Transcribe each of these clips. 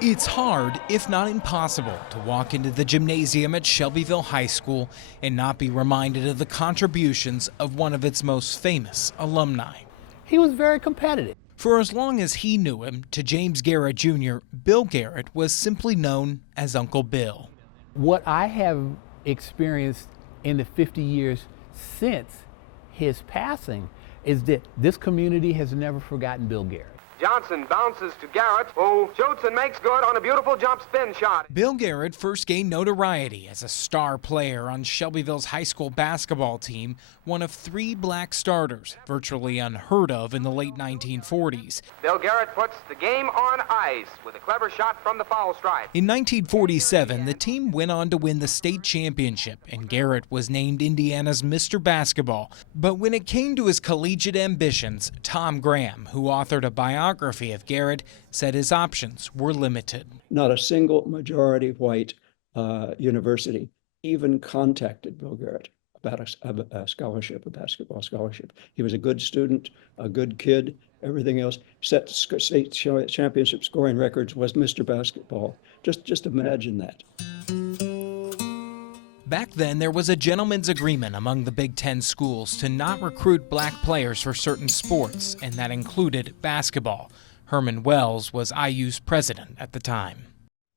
It's hard, if not impossible, to walk into the gymnasium at Shelbyville High School and not be reminded of the contributions of one of its most famous alumni. He was very competitive. For as long as he knew him, to James Garrett Jr., Bill Garrett was simply known as Uncle Bill. What I have experienced in the 50 years since his passing is that this community has never forgotten Bill Garrett. Johnson bounces to Garrett, who shoots and makes good on a beautiful jump spin shot. Bill Garrett first gained notoriety as a star player on Shelbyville's high school basketball team, one of 3 black starters, virtually unheard of in the late 1940s. Bill Garrett puts the game on ice with a clever shot from the foul stripe. In 1947, the team went on to win the state championship, and Garrett was named Indiana's Mr. Basketball. But when it came to his collegiate ambitions, Tom Graham, who authored a biography of Garrett, said his options were limited. Not a single majority white university even contacted Bill Garrett about a scholarship, a basketball scholarship. He was a good student, a good kid, everything else. Set state championship scoring records, was Mr. Basketball. Just imagine that. Back then, there was a gentleman's agreement among the Big Ten schools to not recruit black players for certain sports, and that included basketball. Herman Wells was IU's president at the time.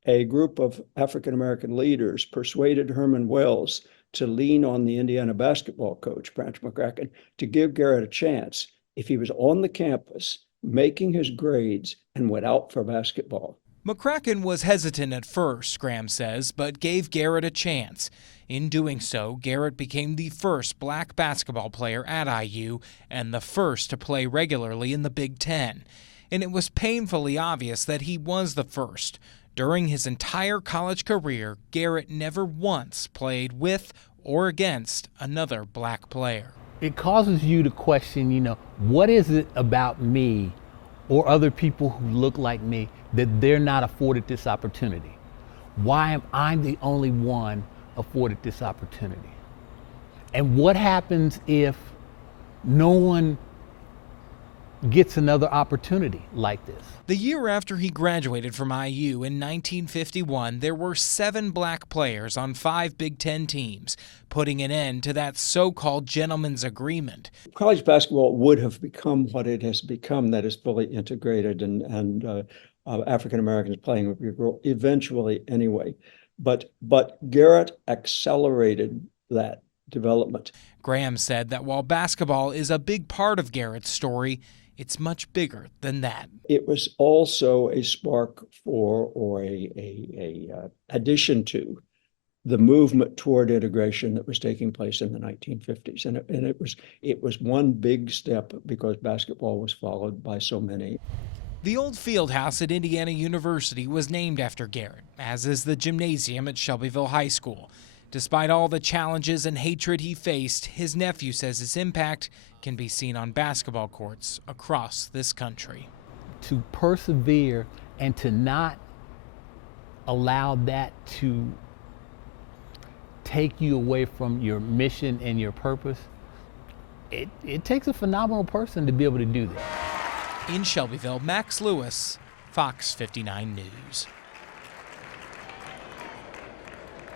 A group of African-American leaders persuaded Herman Wells to lean on the Indiana basketball coach, Branch McCracken, to give Garrett a chance if he was on the campus making his grades and went out for basketball. McCracken was hesitant at first, Graham says, but gave Garrett a chance. In doing so, Garrett became the first black basketball player at IU and the first to play regularly in the Big Ten. And it was painfully obvious that he was the first. During his entire college career, Garrett never once played with or against another black player. It causes you to question, what is it about me or other people who look like me that they're not afforded this opportunity? Why am I the only one afforded this opportunity? And what happens if no one gets another opportunity like this? The year after he graduated from IU in 1951, there were 7 black players on 5 Big Ten teams, putting an end to that so-called gentleman's agreement. College basketball would have become what it has become, that is fully integrated and African Americans playing a big role eventually anyway. But Garrett accelerated that development. Graham said that while basketball is a big part of Garrett's story, it's much bigger than that. It was also a spark for, or a addition to, the movement toward integration that was taking place in the 1950s. And it was one big step because basketball was followed by so many. The old field house at Indiana University was named after Garrett, as is the gymnasium at Shelbyville High School. Despite all the challenges and hatred he faced, his nephew says his impact can be seen on basketball courts across this country. To persevere and to not allow that to take you away from your mission and your purpose, it takes a phenomenal person to be able to do that. In Shelbyville, Max Lewis, Fox 59 News.